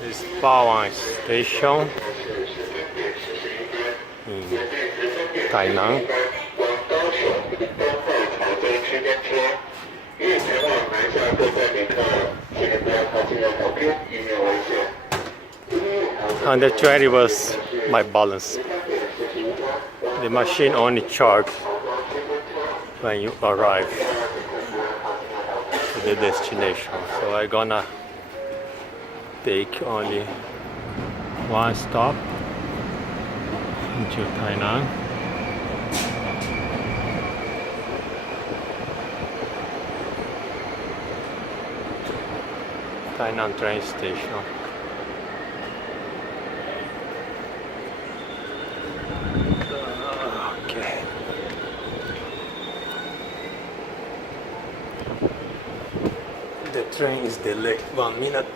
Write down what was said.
This BaoAn station in Tainan. Under 20 was my balance. The machine only charges when you arrive to the destination. So I'm gonna take only one stop into Tainan. Tainan train station. Okay. The train is delayed 1 minute.